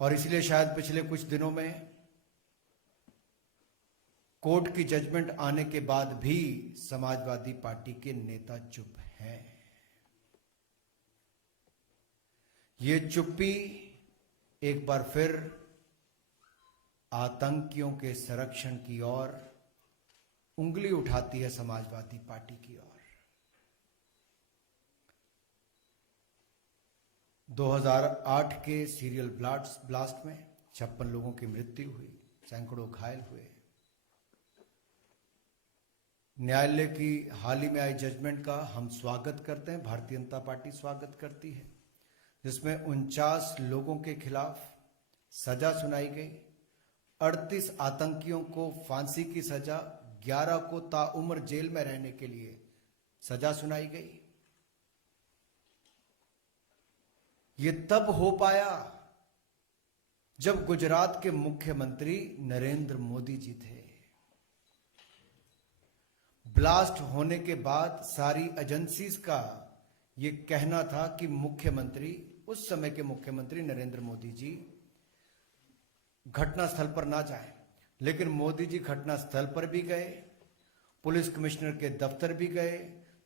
और इसलिए शायद पिछले कुछ दिनों में कोर्ट की जजमेंट आने के बाद भी समाजवादी पार्टी के नेता चुप हैं। ये चुप्पी एक बार फिर आतंकियों के संरक्षण की ओर उंगली उठाती है, समाजवादी पार्टी की ओर। 2008 के सीरियल ब्लास्ट में 56 लोगों की मृत्यु हुई, सैकड़ों घायल हुए। न्यायालय की हाल ही में आई जजमेंट का हम स्वागत करते हैं, भारतीय जनता पार्टी स्वागत करती है, जिसमें 49 लोगों के खिलाफ सजा सुनाई गई। 38 आतंकियों को फांसी की सजा, 11 को ताउम्र जेल में रहने के लिए सजा सुनाई गई। ये तब हो पाया जब गुजरात के मुख्यमंत्री नरेंद्र मोदी जी थे। ब्लास्ट होने के बाद सारी एजेंसीज का ये कहना था कि मुख्यमंत्री, उस समय के मुख्यमंत्री नरेंद्र मोदी जी घटनास्थल पर ना जाएं, लेकिन मोदी जी घटनास्थल पर भी गए, पुलिस कमिश्नर के दफ्तर भी गए,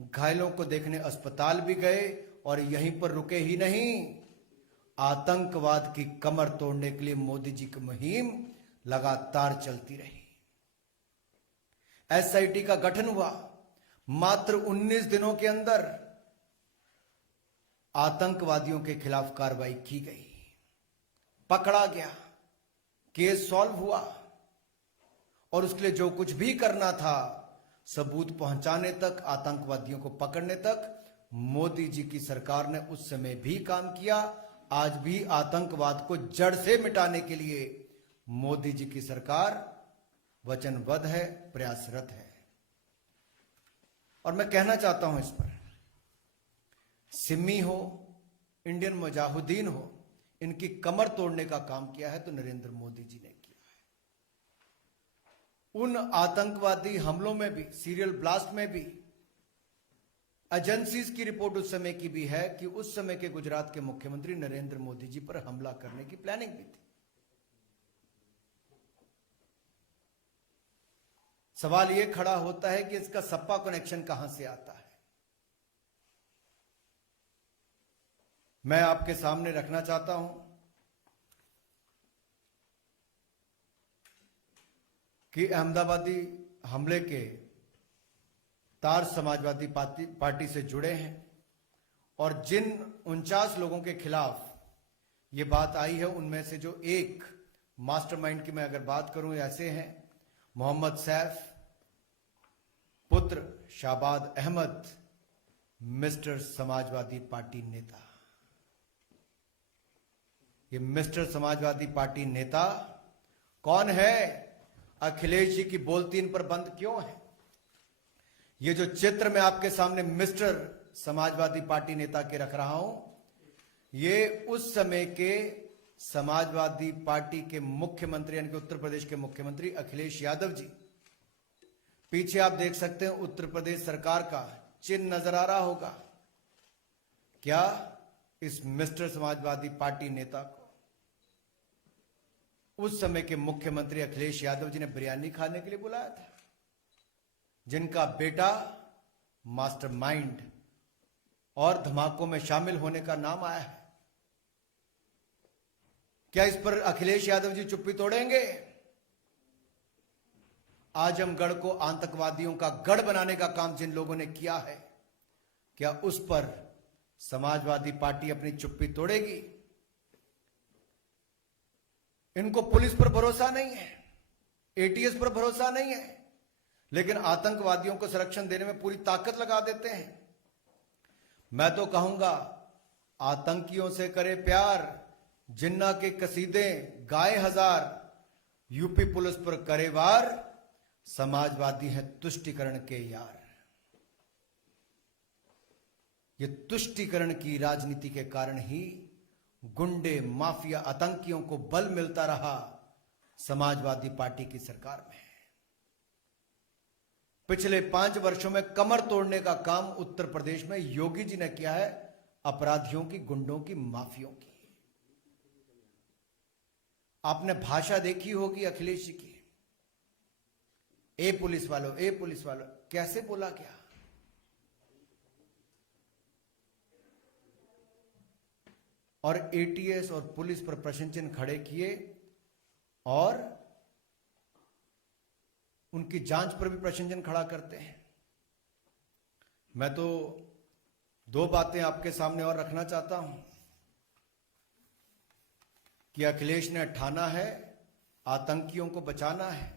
घायलों को देखने अस्पताल भी गए और यहीं पर रुके ही नहीं, आतंकवाद की कमर तोड़ने के लिए मोदी जी की मुहिम लगातार चलती रही। एसआईटी का गठन हुआ, मात्र 19 दिनों के अंदर आतंकवादियों के खिलाफ कार्रवाई की गई, पकड़ा गया, केस सॉल्व हुआ और उसके लिए जो कुछ भी करना था, सबूत पहुंचाने तक, आतंकवादियों को पकड़ने तक, मोदी जी की सरकार ने उस समय भी काम किया। आज भी आतंकवाद को जड़ से मिटाने के लिए मोदी जी की सरकार वचनबद्ध है, प्रयासरत है। और मैं कहना चाहता हूं इस पर, सिमी हो, इंडियन मुजाहिदीन हो, इनकी कमर तोड़ने का काम किया है तो नरेंद्र मोदी जी ने किया है। उन आतंकवादी हमलों में भी, सीरियल ब्लास्ट में भी एजेंसीज की रिपोर्ट उस समय की भी है कि उस समय के गुजरात के मुख्यमंत्री नरेंद्र मोदी जी पर हमला करने की प्लानिंग भी थी। सवाल यह खड़ा होता है कि इसका सपा कनेक्शन कहां से आता है। मैं आपके सामने रखना चाहता हूं कि अहमदाबादी हमले के तार समाजवादी पार्टी से जुड़े हैं और जिन 49 लोगों के खिलाफ ये बात आई है, उनमें से जो एक मास्टरमाइंड की मैं अगर बात करूं, ऐसे हैं मोहम्मद सैफ, पुत्र शाबाद अहमद, मिस्टर समाजवादी पार्टी नेता। ये मिस्टर समाजवादी पार्टी नेता कौन है? अखिलेश जी की बोलती इन पर बंद क्यों है? ये जो चित्र मैं आपके सामने मिस्टर समाजवादी पार्टी नेता के रख रहा हूं, ये उस समय के समाजवादी पार्टी के मुख्यमंत्री, यानी कि उत्तर प्रदेश के मुख्यमंत्री अखिलेश यादव जी, पीछे आप देख सकते हैं उत्तर प्रदेश सरकार का चिन्ह नजर आ रहा होगा। क्या इस मिस्टर समाजवादी पार्टी नेता को उस समय के मुख्यमंत्री अखिलेश यादव जी ने बिरयानी खाने के लिए बुलाया था? जिनका बेटा मास्टरमाइंड और धमाकों में शामिल होने का नाम आया है। क्या इस पर अखिलेश यादव जी चुप्पी तोड़ेंगे? आजमगढ़ को आतंकवादियों का गढ़ बनाने का काम जिन लोगों ने किया है, क्या उस पर समाजवादी पार्टी अपनी चुप्पी तोड़ेगी? इनको पुलिस पर भरोसा नहीं है, एटीएस पर भरोसा नहीं है, लेकिन आतंकवादियों को संरक्षण देने में पूरी ताकत लगा देते हैं। मैं तो कहूंगा, आतंकियों से करे प्यार, जिन्ना के कसीदे गाए हजार, यूपी पुलिस पर करे वार, समाजवादी हैं तुष्टीकरण के यार। ये तुष्टीकरण की राजनीति के कारण ही गुंडे, माफिया, आतंकियों को बल मिलता रहा समाजवादी पार्टी की सरकार में। पिछले 5 वर्षों में कमर तोड़ने का काम उत्तर प्रदेश में योगी जी ने किया है, अपराधियों की, गुंडों की, माफियों की। आपने भाषा देखी होगी अखिलेश जी की, ए पुलिस वालों, ए पुलिस वालों, कैसे बोला क्या? और एटीएस और पुलिस पर प्रश्न चिन्ह खड़े किए और उनकी जांच पर भी प्रश्न चिन्ह खड़ा करते हैं। मैं तो दो बातें आपके सामने और रखना चाहता हूं कि अखिलेश ने ठाना है आतंकियों को बचाना है।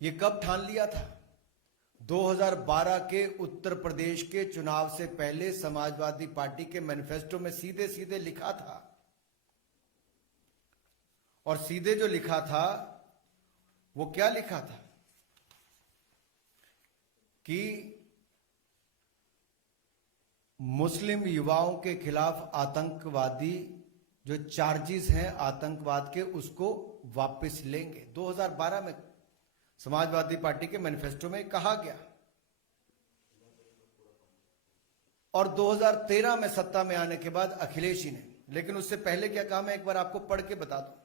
ये कब ठान लिया था? 2012 के उत्तर प्रदेश के चुनाव से पहले समाजवादी पार्टी के मैनिफेस्टो में सीधे सीधे लिखा था, और सीधे जो लिखा था वो क्या लिखा था कि मुस्लिम युवाओं के खिलाफ आतंकवादी जो चार्जेस हैं आतंकवाद के, उसको वापस लेंगे। 2012 में समाजवादी पार्टी के मैनिफेस्टो में कहा गया, और 2013 में सत्ता में आने के बाद अखिलेश जी ने, लेकिन उससे पहले क्या कहा मैं एक बार आपको पढ़ के बता दूं।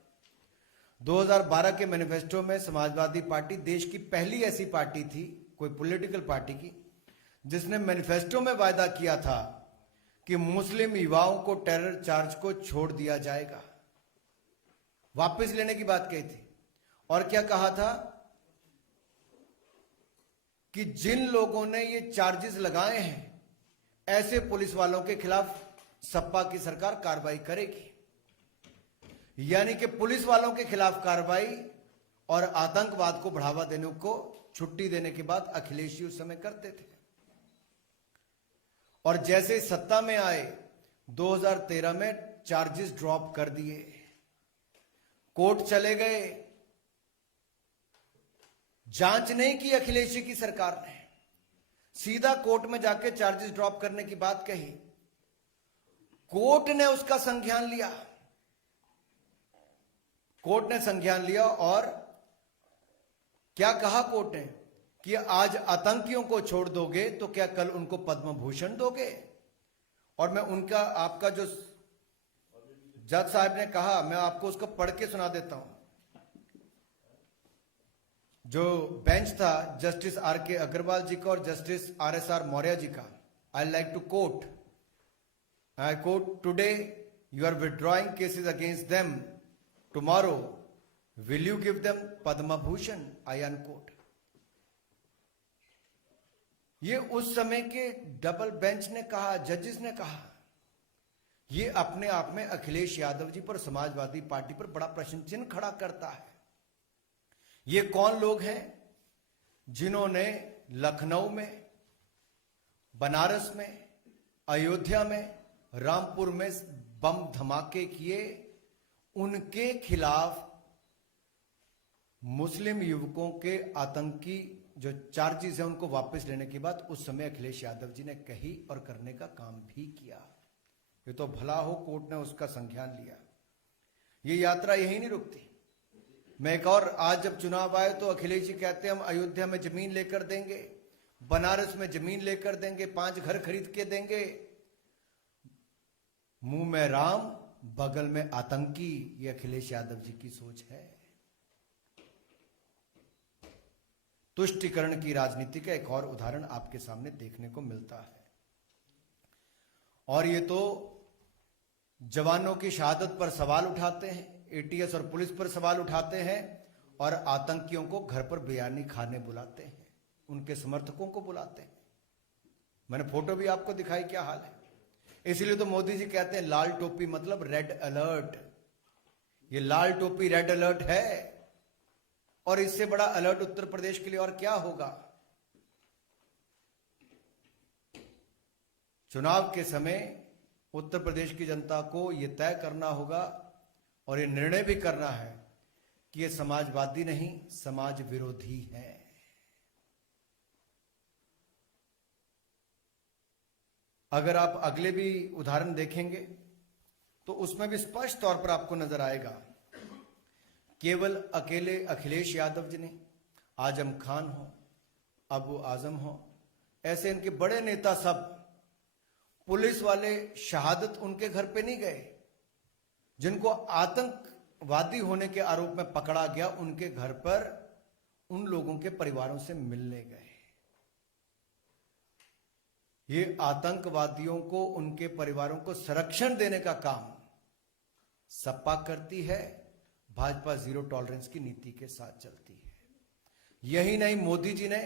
2012 के मैनिफेस्टो में समाजवादी पार्टी देश की पहली ऐसी पार्टी थी, कोई पॉलिटिकल पार्टी की, जिसने मैनिफेस्टो में वायदा किया था कि मुस्लिम युवाओं को टेरर चार्ज को छोड़ दिया जाएगा, वापस लेने की बात कही थी। और क्या कहा था कि जिन लोगों ने ये चार्जेस लगाए हैं ऐसे पुलिस वालों के खिलाफ सपा की सरकार कार्रवाई करेगी। यानी कि पुलिस वालों के खिलाफ कार्रवाई और आतंकवाद को बढ़ावा देने को छुट्टी देने की बात अखिलेश जी उस समय करते थे। और जैसे सत्ता में आए 2013 में चार्जेस ड्रॉप कर दिए, कोर्ट चले गए, जांच नहीं की अखिलेश जी की सरकार ने, सीधा कोर्ट में जाके चार्जेस ड्रॉप करने की बात कही। कोर्ट ने उसका संज्ञान लिया, कोर्ट ने संज्ञान लिया और क्या कहा कोर्ट ने कि आज आतंकियों को छोड़ दोगे तो क्या कल उनको पद्म भूषण दोगे? और मैं उनका, आपका जो जज साहब ने कहा, मैं आपको उसको पढ़ के सुना देता हूं। जो बेंच था जस्टिस आर के अग्रवाल जी का और जस्टिस RSR मौर्य जी का, I like to quote, I quote, today you are withdrawing cases against them, tomorrow will you give them Padma Bhushan, I unquote. ये उस समय के डबल बेंच ने कहा, जजेस ने कहा। ये अपने आप में अखिलेश यादव जी पर, समाजवादी पार्टी पर बड़ा प्रश्न चिन्ह खड़ा करता है। ये कौन लोग हैं जिन्होंने लखनऊ में, बनारस में, अयोध्या में, रामपुर में बम धमाके किए? उनके खिलाफ मुस्लिम युवकों के आतंकी जो चार्जेस हैं उनको वापस लेने की बात उस समय अखिलेश यादव जी ने कही और करने का काम भी किया। ये तो भला हो कोर्ट ने उसका संज्ञान लिया। ये यात्रा यही नहीं रुकती। मैं एक और, आज जब चुनाव आए तो अखिलेश जी कहते हैं हम अयोध्या में जमीन लेकर देंगे, बनारस में जमीन लेकर देंगे, 5 घर खरीद के देंगे। मुंह में राम बगल में आतंकी, ये अखिलेश यादव जी की सोच है। तुष्टिकरण की राजनीति का एक और उदाहरण आपके सामने देखने को मिलता है। और ये तो जवानों की शहादत पर सवाल उठाते हैं, एटीएस और पुलिस पर सवाल उठाते हैं, और आतंकियों को घर पर बिरयानी खाने बुलाते हैं, उनके समर्थकों को बुलाते हैं। मैंने फोटो भी आपको दिखाई, क्या हाल है। इसलिए तो मोदी जी कहते हैं लाल टोपी मतलब रेड अलर्ट। ये लाल टोपी रेड अलर्ट है, और इससे बड़ा अलर्ट उत्तर प्रदेश के लिए और क्या होगा। चुनाव के समय उत्तर प्रदेश की जनता को यह तय करना होगा और ये निर्णय भी करना है कि ये समाजवादी नहीं, समाज विरोधी है। अगर आप अगले भी उदाहरण देखेंगे तो उसमें भी स्पष्ट तौर पर आपको नजर आएगा, केवल अकेले अखिलेश यादव जी नहीं, आजम खान हो, अबू आजम हो, ऐसे इनके बड़े नेता सब, पुलिस वाले शहादत उनके घर पे नहीं गए। जिनको आतंकवादी होने के आरोप में पकड़ा गया, उनके घर पर उन लोगों के परिवारों से मिलने गए। ये आतंकवादियों को, उनके परिवारों को संरक्षण देने का काम सपा करती है। भाजपा जीरो टॉलरेंस की नीति के साथ चलती है। यही नहीं, मोदी जी ने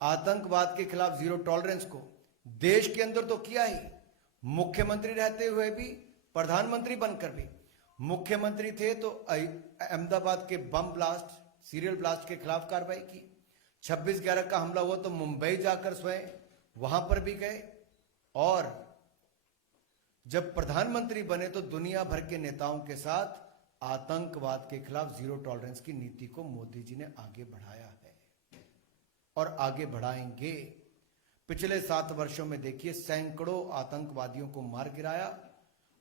आतंकवाद के खिलाफ जीरो टॉलरेंस को देश के अंदर तो किया ही, मुख्यमंत्री रहते हुए भी, प्रधानमंत्री बनकर भी। मुख्यमंत्री थे तो अहमदाबाद के बम ब्लास्ट, सीरियल ब्लास्ट के खिलाफ कार्रवाई की। 26/11 का हमला हुआ तो मुंबई जाकर स्वयं वहां पर भी गए। और जब प्रधानमंत्री बने तो दुनिया भर के नेताओं के साथ आतंकवाद के खिलाफ जीरो टॉलरेंस की नीति को मोदी जी ने आगे बढ़ाया है और आगे बढ़ाएंगे। पिछले 7 वर्षों में देखिए, सैकड़ों आतंकवादियों को मार गिराया।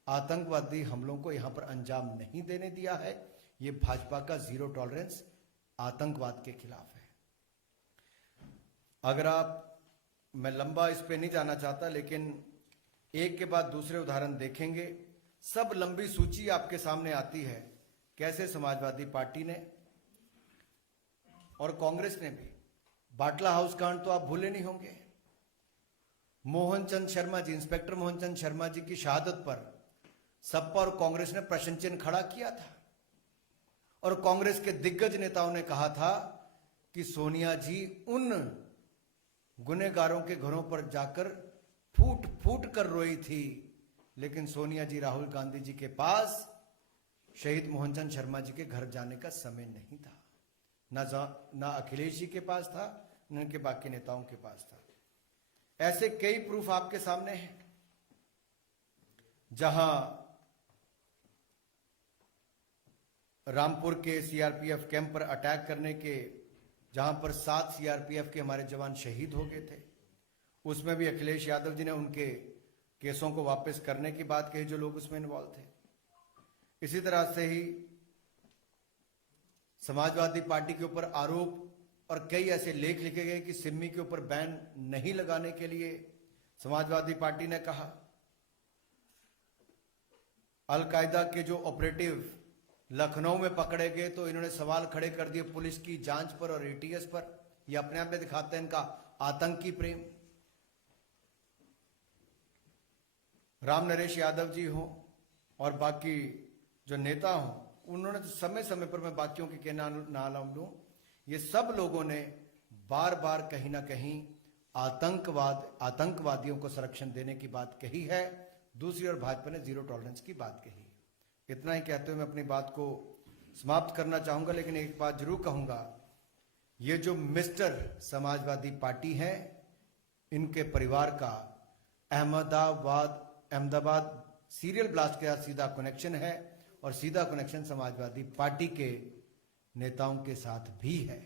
आतंकवादी हमलों को यहां पर अंजाम नहीं देने दिया है। यह भाजपा का जीरो टॉलरेंस आतंकवाद के खिलाफ है। अगर आप, मैं लंबा इस पे नहीं जाना चाहता, लेकिन एक के बाद दूसरे उदाहरण देखेंगे। सब लंबी सूची आपके सामने आती है, कैसे समाजवादी पार्टी ने और कांग्रेस ने भी, बाटला हाउस कांड तो आप भूले नहीं होंगे। मोहनचंद शर्मा जी, इंस्पेक्टर मोहनचंद शर्मा जी की शहादत पर सपा और कांग्रेस ने प्रश्न चिन्ह खड़ा किया था और कांग्रेस के दिग्गज नेताओं ने कहा था कि सोनिया जी उन गुनहगारों के घरों पर जाकर फूट फूट कर रोई थी, लेकिन सोनिया जी, राहुल गांधी जी के पास शहीद मोहनचंद शर्मा जी के घर जाने का समय नहीं था। ना अखिलेश जी के पास था, न उनके बाकी नेताओं के पास था। ऐसे कई प्रूफ आपके सामने हैं, जहां रामपुर के सीआरपीएफ कैंप पर अटैक करने के, जहां पर 7 सीआरपीएफ के हमारे जवान शहीद हो गए थे, उसमें भी अखिलेश यादव जी ने उनके केसों को वापस करने की बात कही, जो लोग उसमें इन्वॉल्व थे। इसी तरह से ही समाजवादी पार्टी के ऊपर आरोप और कई ऐसे लेख लिखे गए कि सिमी के ऊपर बैन नहीं लगाने के लिए समाजवादी पार्टी ने कहा। अलकायदा के जो ऑपरेटिव लखनऊ में पकड़े गए तो इन्होंने सवाल खड़े कर दिए पुलिस की जांच पर और एटीएस पर। यह अपने आप में दिखाते हैं इनका आतंकी प्रेम। राम नरेश यादव जी हो और बाकी जो नेता हो, उन्होंने तो समय समय पर, मैं बाकियों के नाम लूं, ये सब लोगों ने बार बार कहीं ना कहीं आतंकवादियों को संरक्षण देने की बात कही है। दूसरी ओर भाजपा ने जीरो टॉलरेंस की बात कही। इतना ही कहते हुए मैं अपनी बात को समाप्त करना चाहूंगा, लेकिन एक बात जरूर कहूंगा, ये जो मिस्टर समाजवादी पार्टी है, इनके परिवार का अहमदाबाद सीरियल ब्लास्ट के साथ सीधा कनेक्शन है और सीधा कनेक्शन समाजवादी पार्टी के नेताओं के साथ भी है।